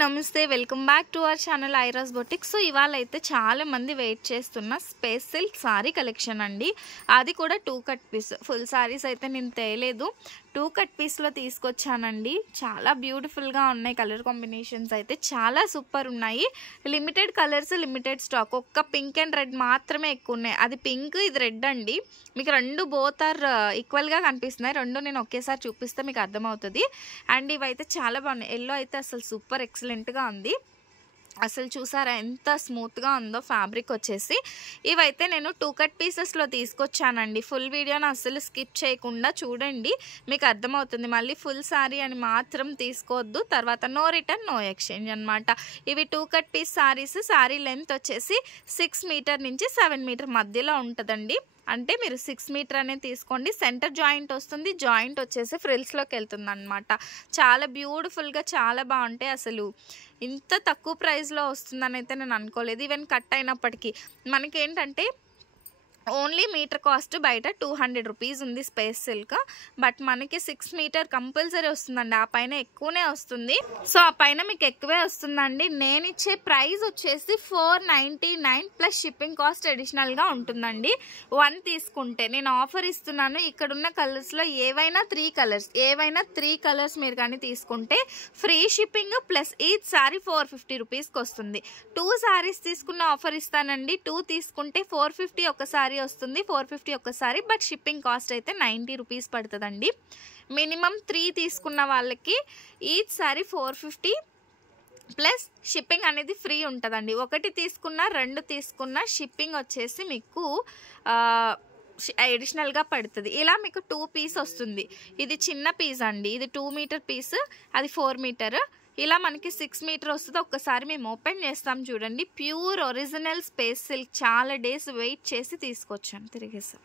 నమస్తే welcome back to our channel Airas boutique. So ఇవాళ అయితే చాలా మంది వెయిట్ చేస్తున్న స్పేస్ సిల్క్ సారీ కలెక్షన్ అండి. అది కూడా 2 కట్ పీస్. ఫుల్ సారీస్ అయితే నేను తేలేదు, 2 కట్ పీస్లో తీసుకొచ్చానండి. చాలా బ్యూటిఫుల్గా ఉన్నాయి. కలర్ కాంబినేషన్స్ అయితే చాలా సూపర్ ఉన్నాయి. Limited colours, limited stock. ఒక్క పింక్ అండ్ రెడ్ మాత్రమే ఎక్కువ ఉన్నాయి. అది పింక్, ఇది రెడ్ అండి. మీకు రెండు బోత్ ఆర్ ఈక్వల్గా కనిపిస్తున్నాయి. రెండు నేను ఒకేసారి చూపిస్తే మీకు అర్థమవుతుంది. అండ్ ఇవైతే చాలా బాగున్నాయి. ఎల్లో అయితే అసలు సూపర్ ఎక్సలెంట్గా ఉంది. అసలు చూసారా ఎంత స్మూత్గా ఉందో ఫ్యాబ్రిక్ వచ్చేసి. ఇవైతే నేను 2 కట్ పీసెస్లో తీసుకొచ్చానండి. ఫుల్ వీడియోని అసలు స్కిప్ చేయకుండా చూడండి, మీకు అర్థమవుతుంది. మళ్ళీ ఫుల్ శారీ అని మాత్రం తీసుకోవద్దు, తర్వాత నో రిటర్న్ నో ఎక్స్చేంజ్ అనమాట. ఇవి 2 cut piece saris. Sari length వచ్చేసి 6 మీటర్ నుంచి 7 మీటర్ మధ్యలో ఉంటుందండి. అంటే మీరు 6 మీటర్ అనేది తీసుకోండి. సెంటర్ జాయింట్ వస్తుంది, జాయింట్ వచ్చేసి ఫ్రిల్స్లోకి వెళ్తుంది అనమాట. చాలా బ్యూటిఫుల్గా చాలా బాగుంటాయి. అసలు ఇంత తక్కువ ప్రైస్లో వస్తుందని అయితే నేను అనుకోలేదు. ఈవెన్ కట్ అయినప్పటికీ మనకేంటంటే ఓన్లీ మీటర్ కాస్ట్ బయట 200 రూపీస్ ఉంది స్పేస్ సిల్క్. బట్ మనకి 6 మీటర్ కంపల్సరీ వస్తుందండి. ఆ పైన ఎక్కువనే వస్తుంది. సో ఆ పైన మీకు ఎక్కువే వస్తుందండి. నేను ఇచ్చే ప్రైస్ వచ్చేసి 499 ప్లస్ షిప్పింగ్ కాస్ట్ అడిషనల్గా ఉంటుందండి. 1 తీసుకుంటే నేను ఆఫర్ ఇస్తున్నాను. ఇక్కడ ఉన్న కలర్స్లో ఏవైనా 3 కలర్స్ మీరు కానీ తీసుకుంటే free shipping plus each sorry 450 రూపీస్కి వస్తుంది. 2 సారీస్ తీసుకున్న ఆఫర్ ఇస్తానండి. 2 తీసుకుంటే 450 ఒకసారి వస్తుంది, 450 ఒకసారి. బట్ షిప్పింగ్ కాస్ట్ అయితే 90 రూపీస్ పడుతుందండి. మినిమం 3 తీసుకున్న వాళ్ళకి ఈచ్ సారీ 450 ప్లస్ షిప్పింగ్ అనేది ఫ్రీ ఉంటుందండి. 1 తీసుకున్నా 2 తీసుకున్నా షిప్పింగ్ వచ్చేసి మీకు అడిషనల్గా పడుతుంది. ఇలా మీకు 2 పీస్ వస్తుంది. ఇది చిన్న పీస్ అండి. ఇది 2 మీటర్ పీస్, అది 4 మీటర్. ఇలా మనకి 6 మీటర్ వస్తుంది. ఒక్కసారి మేము ఓపెన్ చేస్తాం చూడండి. Pure original space silk. చాలా డేస్ వెయిట్ చేసి తీసుకొచ్చాను. తిరిగేసాం.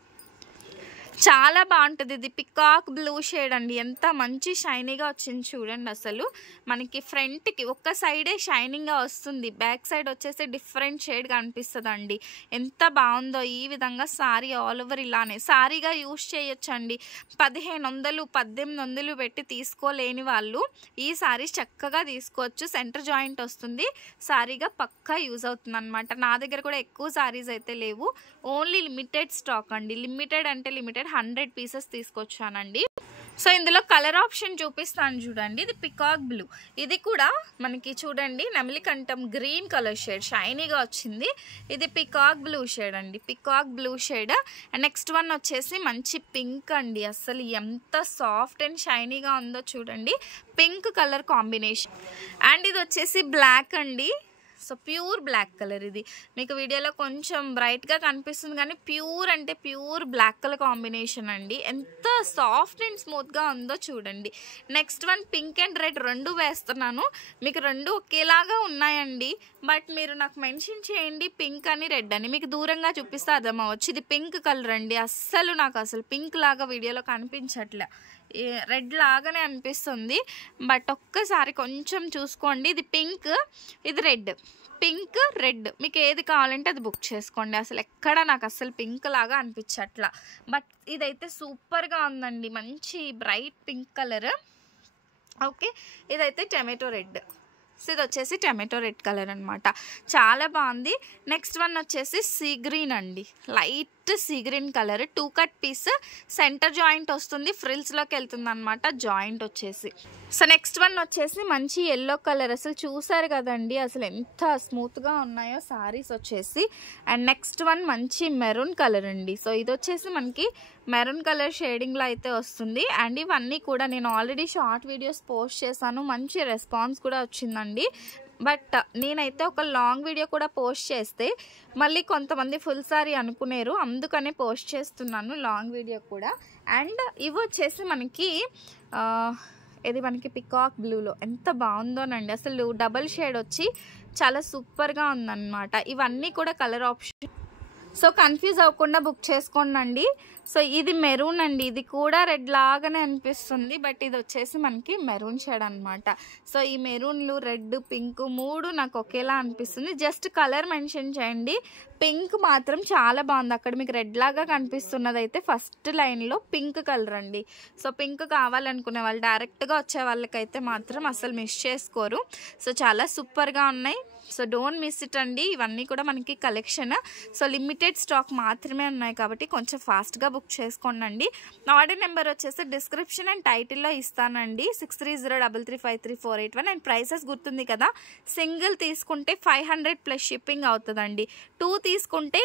చాలా బాగుంటుంది. ఇది పికాక్ బ్లూ షేడ్ అండి. ఎంత మంచి షైనీగా వచ్చింది చూడండి. అసలు మనకి ఫ్రంట్కి ఒక్క సైడే షైనింగ్గా వస్తుంది, బ్యాక్ సైడ్ వచ్చేసి డిఫరెంట్ షేడ్ కనిపిస్తుంది అండి. ఎంత బాగుందో. ఈ విధంగా సారీ ఆల్ ఓవర్ ఇలానే సారీగా యూజ్ చేయొచ్చండి. 1500 1800 పెట్టి తీసుకోలేని వాళ్ళు ఈ సారీస్ చక్కగా తీసుకోవచ్చు. సెంటర్ జాయింట్ వస్తుంది, సారీగా పక్కా యూజ్ అవుతుంది అనమాట. నా దగ్గర కూడా ఎక్కువ సారీస్ అయితే లేవు, ఓన్లీ లిమిటెడ్ స్టాక్ అండి. లిమిటెడ్ అంటే లిమిటెడ్ 100 పీసెస్ తీసుకొచ్చానండి. సో ఇందులో కలర్ ఆప్షన్ చూపిస్తాను చూడండి. ఇది పికాక్ బ్లూ. ఇది కూడా మనకి చూడండి నెమలికంఠం గ్రీన్ కలర్ షేడ్ షైనీగా వచ్చింది. ఇది పికాక్ బ్లూ షేడ్ అండి. Peacock blue shade. Next one వచ్చేసి మంచి పింక్ అండి. అసలు ఎంత సాఫ్ట్ అండ్ షైనీగా ఉందో చూడండి. Pink colour combination. అండ్ ఇది వచ్చేసి బ్లాక్ అండి. So pure black colour. ఇది మీకు వీడియోలో కొంచెం బ్రైట్గా కనిపిస్తుంది కానీ ప్యూర్ అంటే ప్యూర్ బ్లాక్ కలర్ కాంబినేషన్ అండి. ఎంత సాఫ్ట్ అండ్ స్మూత్గా ఉందో చూడండి. Next one pink and red రెండు వేస్తున్నాను. మీకు రెండు ఒకేలాగా ఉన్నాయండి, బట్ మీరు నాకు మెన్షన్ చేయండి పింక్ అని రెడ్ అని. మీకు దూరంగా చూపిస్తే అర్థమవచ్చు. ఇది పింక్ కలర్ అండి. నాకు అసలు పింక్ లాగా వీడియోలో కనిపించట్లే, రెడ్ లాగానే అనిపిస్తుంది. బట్ ఒక్కసారి కొంచెం చూసుకోండి. ఇది పింక్, ఇది రెడ్. పింక్ రెడ్ మీకు ఏది కావాలంటే అది బుక్ చేసుకోండి. అసలు ఎక్కడ నాకు అసలు పింక్ లాగా అనిపించట్లా. బట్ ఇదైతే సూపర్గా ఉందండి. మంచి బ్రైట్ పింక్ కలర్. ఓకే, ఇదైతే టమాటో రెడ్. సో ఇది వచ్చేసి టమాటో రెడ్ కలర్ అనమాట. చాలా బాగుంది. నెక్స్ట్ వన్ వచ్చేసి సీ గ్రీన్ అండి. Light sea green colour. 2 cut piece. Centre joint వస్తుంది, ఫ్రిల్స్లోకి వెళ్తుంది అనమాట జాయింట్ వచ్చేసి. సో నెక్స్ట్ వన్ వచ్చేసి మంచి ఎల్లో కలర్. అసలు చూసారు కదండి అసలు ఎంత స్మూత్గా ఉన్నాయో సారీస్ వచ్చేసి. అండ్ నెక్స్ట్ వన్ మంచి మెరూన్ కలర్ అండి. సో ఇది వచ్చేసి మనకి మెరూన్ కలర్ షేడింగ్లో అయితే వస్తుంది. అండ్ ఇవన్నీ కూడా నేను ఆల్రెడీ షార్ట్ వీడియోస్ పోస్ట్ చేశాను, మంచి రెస్పాన్స్ కూడా వచ్చిందండి. బట్ నేనైతే ఒక లాంగ్ వీడియో కూడా పోస్ట్ చేస్తే మళ్ళీ కొంతమంది ఫుల్ సారీ అనుకునేరు, అందుకనే పోస్ట్ చేస్తున్నాను లాంగ్ వీడియో కూడా. అండ్ ఇవి వచ్చేసి మనకి ఇది మనకి పికాక్ బ్లూలో ఎంత బాగుందోనండి. అసలు డబల్ షేడ్ వచ్చి చాలా సూపర్గా ఉందన్నమాట. ఇవన్నీ కూడా కలర్ ఆప్షన్. సో కన్ఫ్యూజ్ అవ్వకుండా బుక్ చేసుకోండి. సో ఇది మెరూన్ అండి, ఇది కూడా రెడ్ లాగానే అనిపిస్తుంది, బట్ ఇది వచ్చేసి మనకి మెరూన్ షేడ్ అనమాట. సో ఈ మెరూన్లు, రెడ్, పింక్ 3 నాకు ఒకేలా అనిపిస్తుంది. జస్ట్ కలర్ మెన్షన్ చేయండి. పింక్ మాత్రం చాలా బాగుంది. అక్కడ మీకు రెడ్ లాగా కనిపిస్తున్నది అయితే ఫస్ట్ లైన్లో పింక్ కలర్ అండి. సో పింక్ కావాలనుకునే వాళ్ళు డైరెక్ట్గా వచ్చే వాళ్ళకైతే మాత్రం అసలు మిస్ చేసుకోరు. సో చాలా సూపర్గా ఉన్నాయి. సో డోంట్ మిస్ ఇట్ అండి. ఇవన్నీ కూడా మనకి కలెక్షన్. సో లిమిటెడ్ స్టాక్ మాత్రమే ఉన్నాయి కాబట్టి కొంచెం ఫాస్ట్గా బుక్ చేసుకోండి. ఆర్డర్ నెంబర్ వచ్చేసి డిస్క్రిప్షన్ అండ్ టైటిల్లో ఇస్తానండి. 6303353481. అండ్ ప్రైసెస్ గుర్తుంది కదా, సింగిల్ తీసుకుంటే 500+ షిప్పింగ్ అవుతుందండి. 2 తీసుకుంటే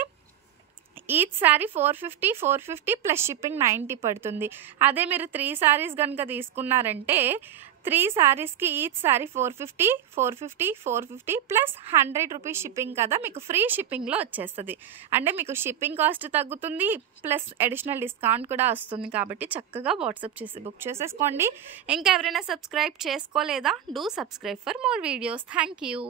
ఈచ్ శారీ 450 ప్లస్ షిప్పింగ్ 90 పడుతుంది. అదే మీరు 3 శారీస్ కనుక తీసుకున్నారంటే 3 శారీస్కి each sari 450 plus 100 rupees shipping కదా, మీకు ఫ్రీ షిప్పింగ్లో వచ్చేస్తుంది. అంటే మీకు షిప్పింగ్ కాస్ట్ తగ్గుతుంది, ప్లస్ అడిషనల్ డిస్కౌంట్ కూడా వస్తుంది. కాబట్టి చక్కగా వాట్సాప్ చేసి బుక్ చేసేసుకోండి. ఇంకా ఎవరైనా సబ్స్క్రైబ్ చేసుకోలేదా, do subscribe for more videos. Thank you.